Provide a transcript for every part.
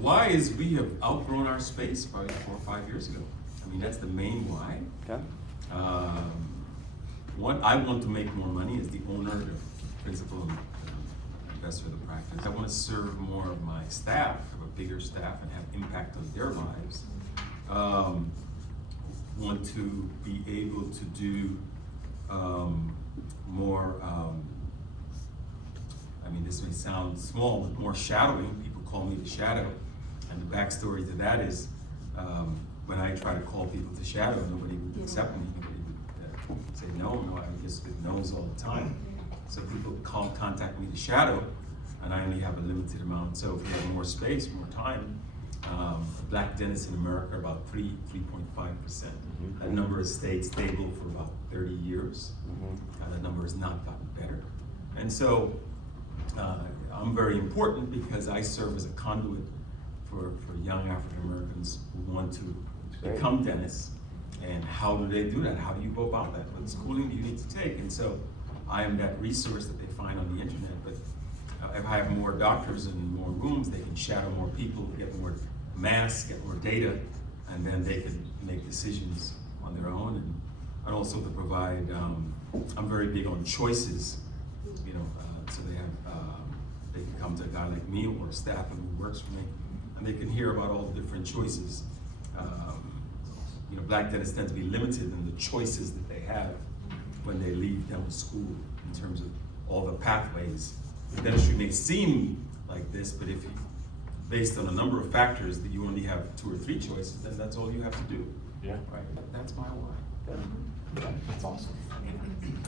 why is we have outgrown our space probably 4 or 5 years ago. I mean, that's the main why. Okay. One, I want to make more money as the owner, the principal, investor of the practice. I want to serve more of my staff, have a bigger staff, and have impact on their lives. Want to be able to do more. I mean, this may sound small, but more shadowing. People call me the shadow, and the backstory to that is when I try to call people to shadow, nobody would accept me. Nobody would say no. I just get no's all the time. So people contact me to shadow, and I only have a limited amount. So if we have more space, more time, Black dentists in America are about 3.5%. That number has stayed stable for about 30 years. That number has not gotten better. And so I'm very important because I serve as a conduit for young African Americans who want to become dentists. And how do they do that? How do you go about that? What schooling do you need to take? And so I am that resource that they find on the internet. But if I have more doctors and more rooms, they can shadow more people, get more mass, get more data, and then they can make decisions on their own. And also to provide, I'm very big on choices, you know, so they can come to a guy like me or a staff who works for me, and they can hear about all the different choices. You know, Black dentists tend to be limited in the choices that they have when they leave dental school in terms of all the pathways. Dentistry may seem like this, but if you, based on a number of factors, that you only have 2 or 3 choices, then that's all you have to do. Yeah. Right. That's my why. That's awesome.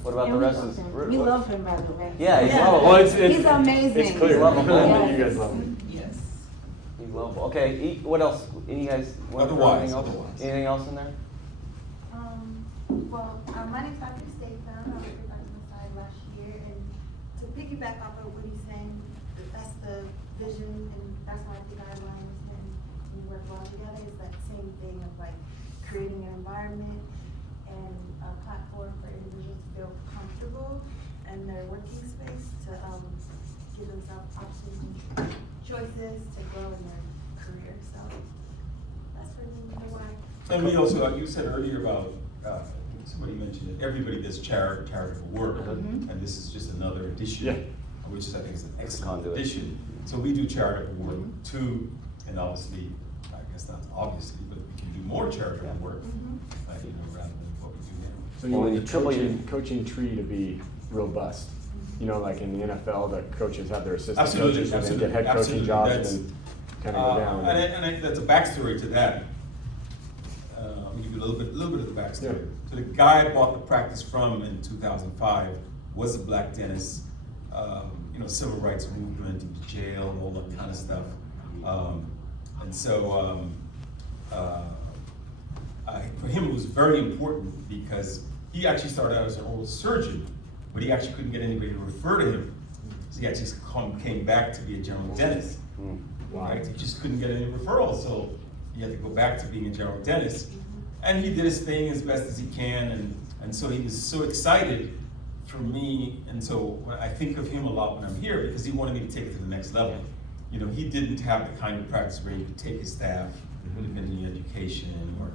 What about the rest of the We love him, by the way. Yeah, he's lovable. Well, He's amazing. It's clear. Lovable. You guys love him. Yes. He's lovable. Okay, what else? Any guys want to throw Otherwise. anything else in there? Well, my name's Dr. Statham. I was with Dr. Massiah last year, and to piggyback off of what he's saying, that's the vision, and that's why I think our alliance and we work well together, is that same thing of like creating an environment and a platform for individuals to feel comfortable in their working space, to give themselves options and choices to grow in their career. So that's really the why. And we also, you said earlier about, somebody mentioned that everybody does charitable work, and this is just another addition, Yeah. which is, I think, is an excellent Conduit. addition. So we do charitable work too, and obviously, I guess not obviously, but we can do more charitable work, you know, rather than what we do now. So you Well, want when the you triple coaching tree to be robust. You know, like in the NFL, the coaches have their assistant Absolutely, coaches and absolutely, they get head coaching absolutely. jobs That's- and then kind of go down. And that's a backstory to that. I'll give you a little bit of the backstory. Yeah. So the guy I bought the practice from in 2005 was a Black dentist. You know, civil rights movement, he was jailed, all that kind of stuff. And so for him it was very important because he actually started out as an oral surgeon, but he actually couldn't get anybody to refer to him. So he actually came back to be a general dentist. Right? He just couldn't get any referrals, so he had to go back to being a general dentist. And he did his thing as best as he can, and so he was so excited for me, and so when I think of him a lot when I'm here because he wanted me to take it to the next level. You know, he didn't have the kind of practice where he could take his staff, put him in the education, or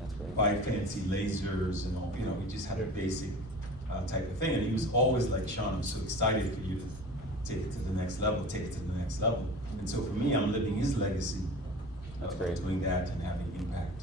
That's great. buy fancy lasers and all, you know, he just had a basic type of thing. And he was always like, Shaun, I'm so excited for you to take it to the next level, take it to the next level. And so for me, I'm living his legacy That's of great. doing that and having impact